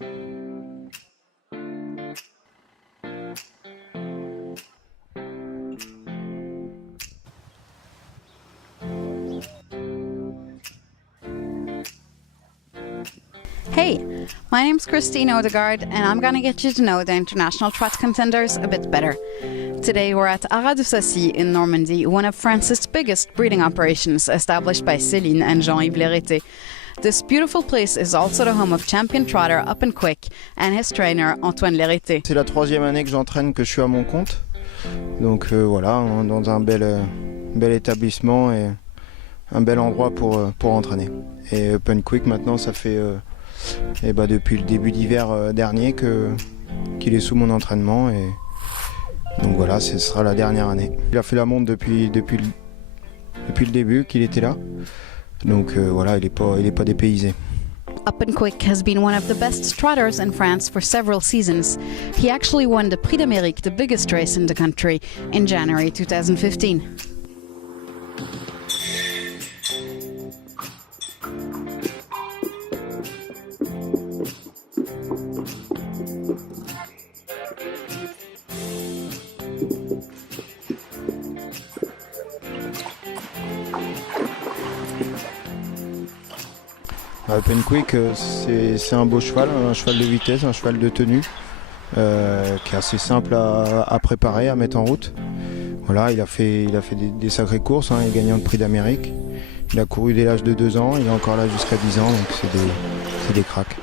Hey, my name's Christine Odegaard, and I'm going to get you to know the international trot contenders a bit better. Today we're at Haras-du-Sacy in Normandy, one of France's biggest breeding operations established by Céline and Jean-Yves Lérité. This beautiful place is also the home of champion trotter Up and Quick and his trainer Antoine Lérité. C'est la 3e année que j'entraîne, que je suis à mon compte. Donc voilà, dans un bel établissement et un bel endroit pour entraîner. Et Up and Quick maintenant ça fait depuis le début d'hiver dernier qu'il est sous mon entraînement et donc voilà, ce sera la dernière année. Il a fait la monte depuis le début qu'il était là, donc voilà, il est pas dépaysé. Up and Quick has been one of the best trotters in France for several seasons. He actually won the Prix d'Amérique, the biggest race in the country, in January 2015. Up and Quick, c'est un beau cheval, un cheval de vitesse, un cheval de tenue, qui est assez simple à préparer, à mettre en route. Voilà, il a fait des sacrées courses, hein, il est gagnant le Prix d'Amérique. Il a couru dès l'âge de 2 ans, il est encore là jusqu'à 10 ans, donc c'est des cracks.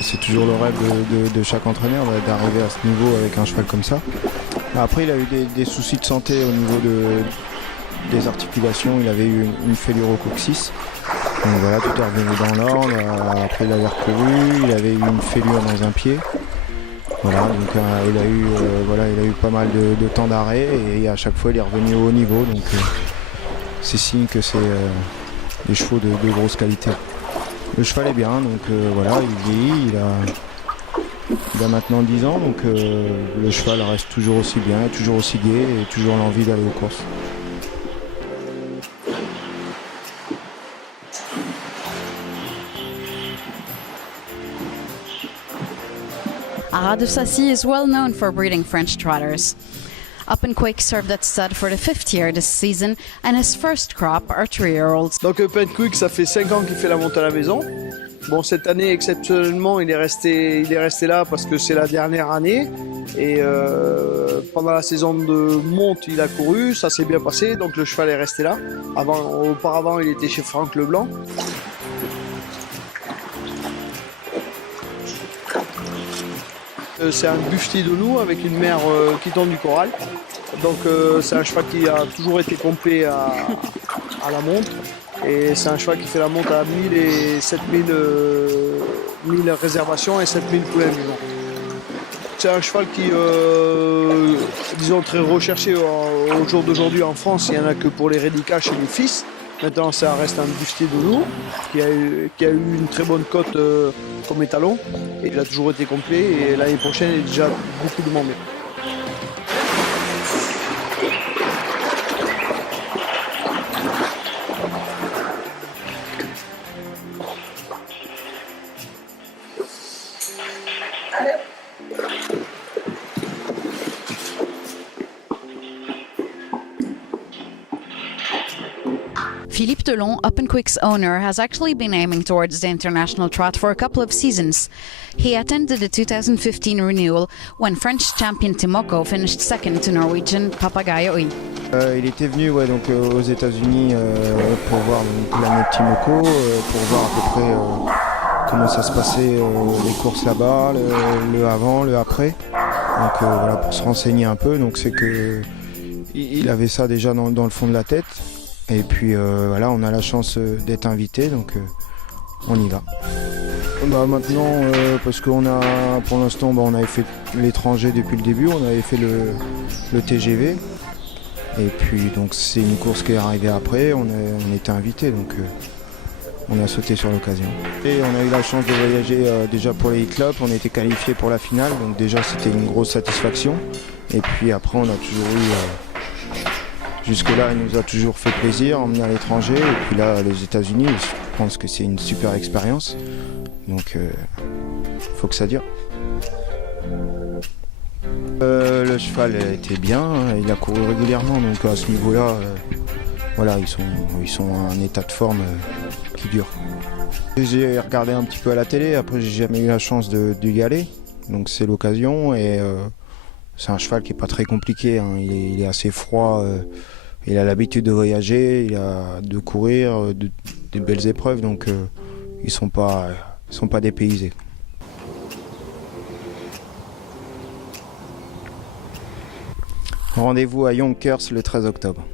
C'est toujours le rêve de chaque entraîneur d'arriver à ce niveau avec un cheval comme ça. Après, il a eu des soucis de santé au niveau des articulations, il avait eu une fêlure au coccyx. Donc voilà, tout est revenu dans l'ordre. Après il avait recouru, il avait eu une fêlure dans un pied. Voilà, donc il a eu pas mal de temps d'arrêt et à chaque fois il est revenu au haut niveau. Donc c'est signe que c'est des chevaux de grosse qualité. Le cheval est bien, donc voilà, il vieillit, il a maintenant 10 ans, donc le cheval reste toujours aussi bien, toujours aussi gai et toujours l'envie d'aller aux courses. Haras-du-Sacy is well known for breeding French trotters. Up and Quick served at stud for the 5th year this season, and his first crop are 3-year-olds. Donc Up and Quick, ça fait 5 ans qu'il fait la monte à la maison. Bon, cette année, exceptionnellement, il est resté là parce que c'est la dernière année. Et pendant la saison de monte, il a couru, ça s'est bien passé, donc le cheval est resté là. Auparavant, il était chez Franck Leblanc. C'est un buffetier de loup avec une mère qui tombe du corral. Donc c'est un cheval qui a toujours été complet à la monte. Et c'est un cheval qui fait la monte à 1000 et 7000 réservations et 7000 poulains vivants. C'est un cheval qui, disons, très recherché au jour d'aujourd'hui en France. Il n'y en a que pour les rédicats chez les fils. Maintenant, ça reste un bustier de loup qui a eu une très bonne cote comme étalon. Et il a toujours été complet et l'année prochaine, il est déjà beaucoup demandé. Philippe Delon, Up and Quick's owner, has actually been aiming towards the international trot for a couple of seasons. He attended the 2015 renewal when French champion Timoko finished second to Norwegian Papagayo I. Il était venu aux États-Unis pour voir l'année de Timoko, pour voir à peu près comment ça se passait les courses là-bas, le avant, le après. Donc voilà, pour se renseigner un peu. Donc c'est que il avait ça déjà dans le fond de la tête. Et puis voilà, on a la chance d'être invité, donc on y va. Maintenant, parce qu'on a, pour l'instant, on avait fait l'étranger depuis le début, on avait fait le TGV. Et puis donc c'est une course qui est arrivée après, on était invité, donc on a sauté sur l'occasion. Et on a eu la chance de voyager déjà pour les clubs, on était qualifiés pour la finale, donc déjà c'était une grosse satisfaction. Et puis après on a toujours eu, jusque-là il nous a toujours fait plaisir, emmener à l'étranger, et puis là les États-Unis, pense que c'est une super expérience. Donc faut que ça dure. Le cheval était bien, hein, il a couru régulièrement, donc à ce niveau-là, voilà, ils sont à un état de forme qui dure. J'ai regardé un petit peu à la télé, après j'ai jamais eu la chance d'y aller, donc c'est l'occasion et c'est un cheval qui est pas très compliqué, hein, il est assez froid, il a l'habitude de voyager, de courir, des belles épreuves, donc ils sont pas dépaysés. Rendez-vous à Yonkers le 13 octobre.